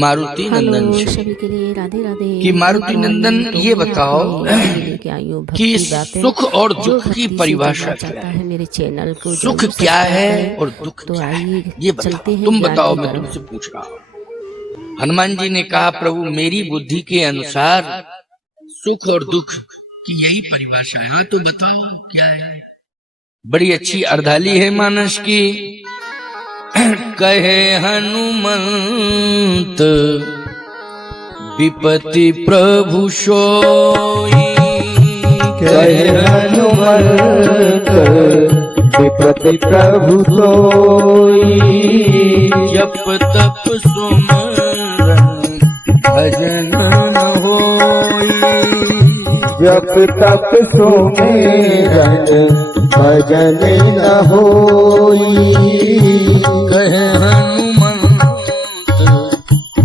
मारुति नंदन से सभी के लिए राधे राधे। कि मारुति नंदन ये बताओ कि सुख और दुख की परिभाषा क्या है, मेरे चैनल को सुख क्या है और दुख क्या है, ये बताओ। तुम बताओ, मैं तुमसे पूछ रहा हूँ। हनुमान जी ने कहा प्रभु मेरी बुद्धि के अनुसार सुख और दुख की यही परिभाषा है, तो बताओ क्या है। बड़ी अच्छी अर्धाली है मानस की। कहे हनुमंत विपत्ति प्रभु सोई, कहे हनुमंत विपत्ति प्रभु सोई, जप तप सुमरन भजन न होई, जप तप सुमिरन भजन न होई। कहे हनुमंत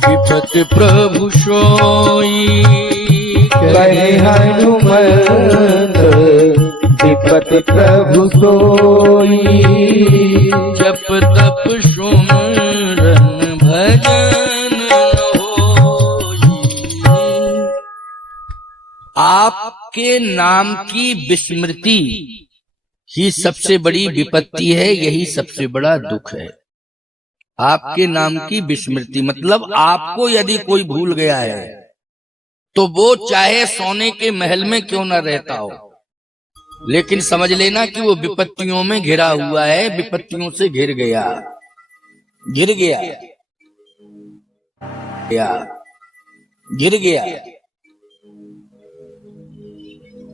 विपत्ति प्रभु सोई, कहे हनुमंत विपत्ति प्रभु सोई, जप तप सुमरन भजन न होई। आपके नाम की विस्मृति ही सबसे बड़ी विपत्ति है, यही सबसे बड़ा दुख है। आपके नाम की विस्मृति मतलब आपको यदि कोई भूल गया है तो वो चाहे सोने के महल में क्यों न रहता हो, लेकिन समझ लेना कि वो विपत्तियों में घिरा हुआ है, विपत्तियों से घिर गया, गिर गया, गिर गया।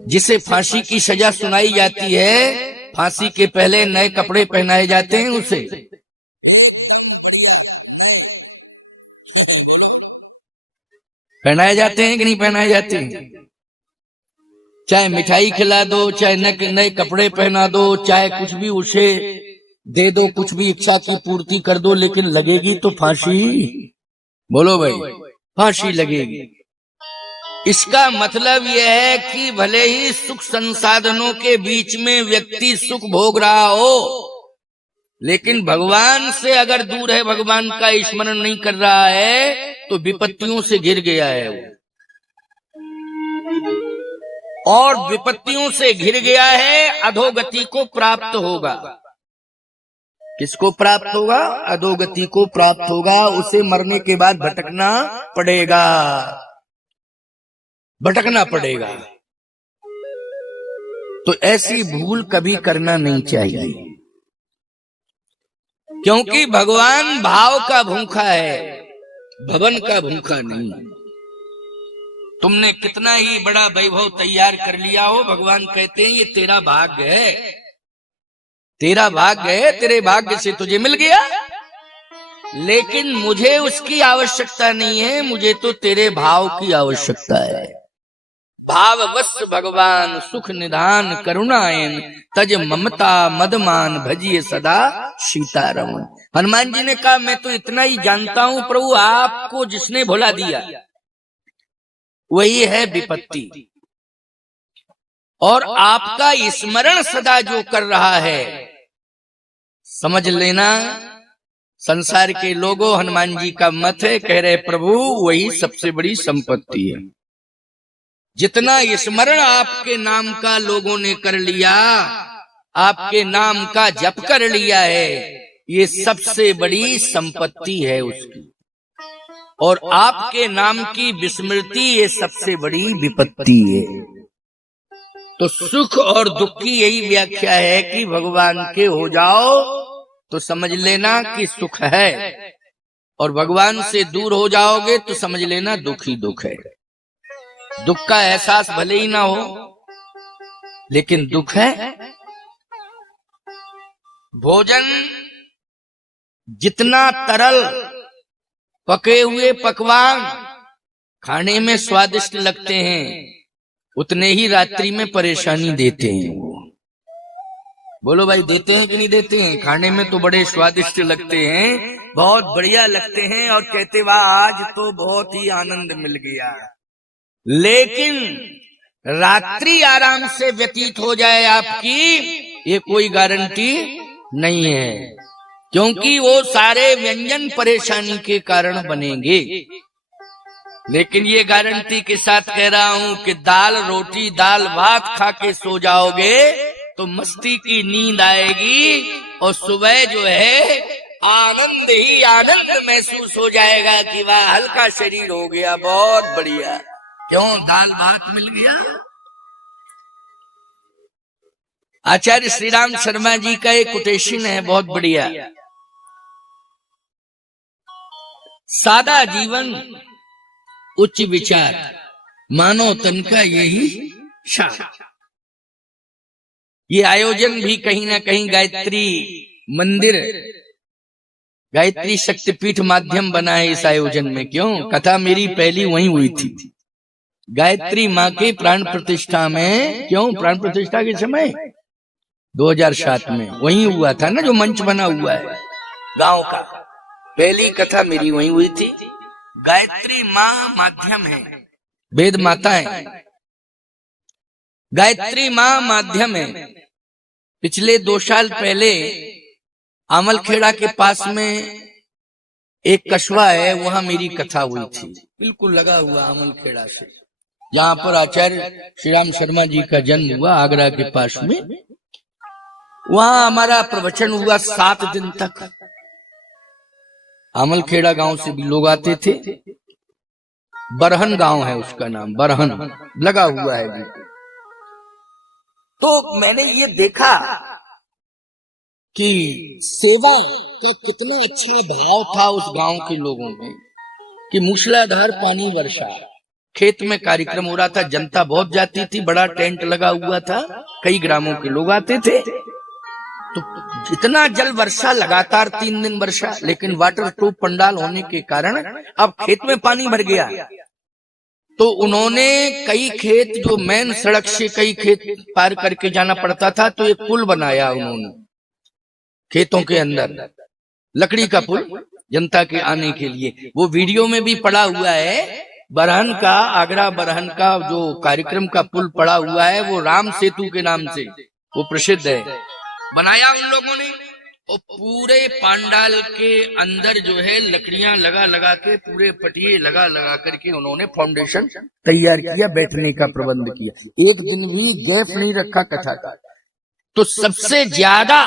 जिसे फांसी की सजा सुनाई जाती है, फांसी के पहले नए कपड़े पहनाए जाते हैं, उसे पहनाए जाते हैं कि नहीं पहनाए जाते हैं। चाहे मिठाई खिला दो, चाहे नए कपड़े पहना दो, चाहे कुछ भी उसे दे दो, कुछ भी इच्छा की पूर्ति कर दो, लेकिन लगेगी तो फांसी। बोलो भाई, फांसी लगेगी। इसका मतलब यह है कि भले ही सुख संसाधनों के बीच में व्यक्ति सुख भोग रहा हो, लेकिन भगवान से अगर दूर है, भगवान का स्मरण नहीं कर रहा है, तो विपत्तियों से घिर गया है वो। और विपत्तियों से घिर गया है, अधोगति को प्राप्त होगा। किसको प्राप्त होगा? अधोगति को प्राप्त होगा। उसे मरने के बाद भटकना पड़ेगा, भटकना पड़ेगा। तो ऐसी भूल कभी करना नहीं चाहिए, क्योंकि भगवान भाव का भूखा है, भवन का भूखा नहीं। तुमने कितना ही बड़ा वैभव तैयार कर लिया हो, भगवान कहते हैं ये तेरा भाग्य है, तेरा भाग्य है, तेरे भाग्य से तुझे मिल गया, लेकिन मुझे उसकी आवश्यकता नहीं है, मुझे तो तेरे भाव की आवश्यकता है। भाववश भगवान सुख निधान करुणायन, तज ममता मदमान भजिए सदा सीतारमण। हनुमान जी ने कहा मैं तो इतना ही जानता हूं प्रभु, आपको जिसने भुला दिया वही है विपत्ति, और आपका स्मरण सदा जो कर रहा है, समझ लेना संसार के लोगों, हनुमान जी का मत है, कह रहे प्रभु वही सबसे बड़ी संपत्ति है। जितना स्मरण आपके नाम का लोगों ने कर लिया, आपके नाम का जप कर लिया है, ये सबसे बड़ी संपत्ति है उसकी, और आपके नाम की विस्मृति ये सबसे बड़ी विपत्ति है। तो सुख और दुख की यही व्याख्या है कि भगवान के हो जाओ तो समझ लेना कि सुख है, और भगवान से दूर हो जाओगे तो समझ लेना दुख ही दुख है। दुख का एहसास भले ही ना हो, लेकिन दुख है। भोजन जितना तरल, पके हुए पकवान खाने में स्वादिष्ट लगते हैं, उतने ही रात्रि में परेशानी देते हैं वो। बोलो भाई, देते हैं कि नहीं देते हैं? खाने में तो बड़े स्वादिष्ट लगते हैं, बहुत बढ़िया लगते हैं, और कहते वाह आज तो बहुत ही आनंद मिल गया, लेकिन रात्रि आराम से व्यतीत हो जाए आपकी, ये कोई गारंटी नहीं है। क्योंकि वो सारे व्यंजन परेशानी के कारण बनेंगे। लेकिन ये गारंटी के साथ कह रहा हूं कि दाल रोटी दाल भात खा के सो जाओगे तो मस्ती की नींद आएगी और सुबह जो है आनंद ही आनंद महसूस हो जाएगा कि वाह हल्का शरीर हो गया, बहुत बढ़िया। क्यों? दाल भात मिल गया। आचार्य श्री राम शर्मा जी का एक कोटेशन है, बहुत बढ़िया। सादा जीवन उच्च विचार, मानव तन का यही शान। ये आयोजन भी कहीं ना कहीं गायत्री मंदिर, गायत्री शक्तिपीठ माध्यम बना है इस आयोजन में। क्यों? कथा मेरी पहली वहीं हुई थी, गायत्री माँ के प्राण प्रतिष्ठा में। क्यों? प्राण प्रतिष्ठा के समय 2007 में वहीं हुआ था ना, जो मंच बना हुआ है गांव का। पहली कथा मेरी वहीं हुई थी। गायत्री माँ माध्यम है, वेद माता है, गायत्री माँ माध्यम है। पिछले 2 साल पहले आमलखेड़ा के पास में एक कस्बा है, वहां मेरी कथा हुई थी, बिल्कुल लगा हुआ आमलखेड़ा से, जहां पर आचार्य श्री राम शर्मा जी का जन्म हुआ, आगरा के पास में। वहां हमारा प्रवचन हुआ 7 दिन तक। आमलखेड़ा गांव से भी लोग आते थे। बरहन गांव है उसका नाम, बरहन लगा हुआ है। तो मैंने ये देखा कि सेवा का कितना अच्छा भाव था उस गांव के लोगों में, कि मूसलाधार पानी वर्षा, खेत में कार्यक्रम हो रहा था, जनता बहुत जाती थी, बड़ा टेंट लगा हुआ था, कई ग्रामों के लोग आते थे। तो इतना जल वर्षा लगातार 3 दिन वर्षा, लेकिन वाटर प्रूफ पंडाल होने के कारण अब खेत में पानी भर गया। तो उन्होंने कई खेत, जो मेन सड़क से कई खेत पार करके जाना पड़ता था, तो एक पुल बनाया उन्होंने खेतों के अंदर, लकड़ी का पुल, जनता के आने के लिए। वो वीडियो में भी पड़ा हुआ है। बरहन का, आगरा बरहन का जो कार्यक्रम का पुल पड़ा हुआ है, वो राम सेतु के नाम से वो प्रसिद्ध है। बनाया उन लोगों ने, और पूरे पंडाल के अंदर जो है लकड़ियां लगा लगा के, पूरे पटिए लगा लगा करके उन्होंने फाउंडेशन तैयार किया, बैठने का प्रबंध किया। एक दिन भी गैप नहीं रखा कथा का। तो सबसे ज्यादा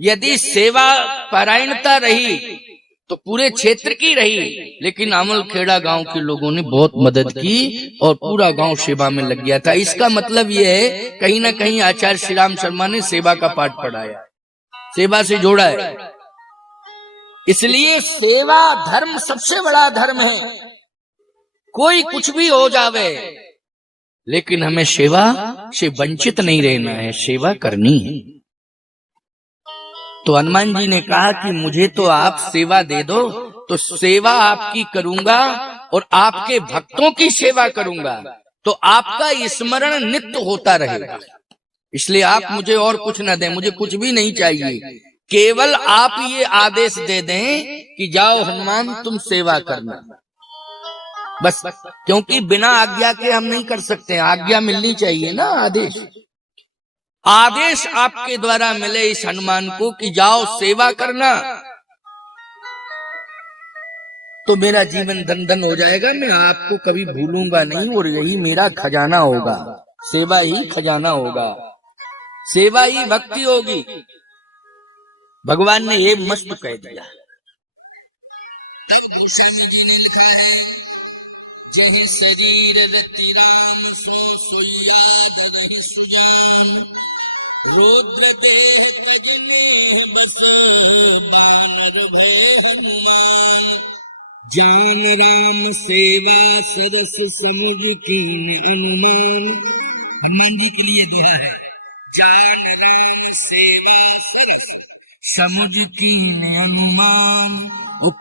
यदि सेवा परायणता रही तो पूरे क्षेत्र की रही, लेकिन आमलखेड़ा गांव के लोगों ने बहुत मदद की और पूरा गांव सेवा में लग गया था। इसका मतलब यह है, कहीं ना कहीं आचार्य श्री राम शर्मा ने सेवा का पाठ पढ़ाया, सेवा से जोड़ा है। इसलिए सेवा धर्म सबसे बड़ा धर्म है। कोई कुछ भी हो जावे, लेकिन हमें सेवा से वंचित नहीं रहना है, सेवा करनी है। तो हनुमान जी ने कहा कि मुझे तो आप सेवा दे दो, तो सेवा आपकी करूंगा और आपके भक्तों की सेवा करूंगा, तो आपका स्मरण नित्य होता रहेगा। इसलिए आप मुझे और कुछ न दें, मुझे कुछ भी नहीं चाहिए, केवल आप ये आदेश दे दें कि जाओ हनुमान तुम सेवा करना, बस। क्योंकि बिना आज्ञा के हम नहीं कर सकते, आज्ञा मिलनी चाहिए ना, आदेश। आदेश आपके द्वारा मिले इस हनुमान को कि जाओ सेवा करना, तो मेरा जीवन धन धन हो जाएगा। मैं आपको कभी भूलूंगा नहीं, और यही मेरा खजाना होगा, सेवा ही खजाना होगा, सेवा ही भक्ति होगी। भगवान ने ये मस्त कह दिया। जी ने लिखा है, जेहि शरीर रति राम सो सोयाद रहि सुजान, रौद्र देह तजमो बस बानर भय हनुमान, जान राम सेवा सरस समुझ कीन अनुमान। हनुमान जी के लिए दुआ है, जान राम सेवा सरस समुझ कीन अनुमान,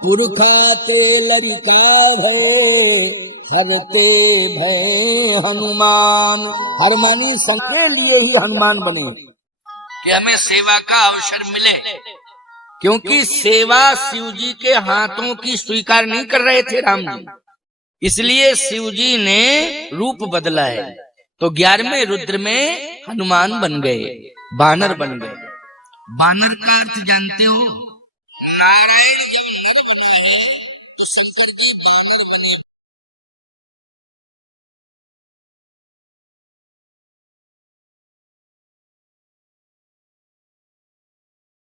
पुरखा ते लरिका भय हरते भय हनुमान। हनुमानी सबके लिए ही हनुमान बने कि हमें सेवा का अवसर मिले, क्योंकि सेवा शिव जी के हाथों की स्वीकार नहीं कर रहे थे राम जी, इसलिए शिव जी ने रूप बदला है। तो 11वें रुद्र में हनुमान बन गए, बानर बन गए। बानर का अर्थ जानते हो? नारायण जब नर बना है तो शंकर जी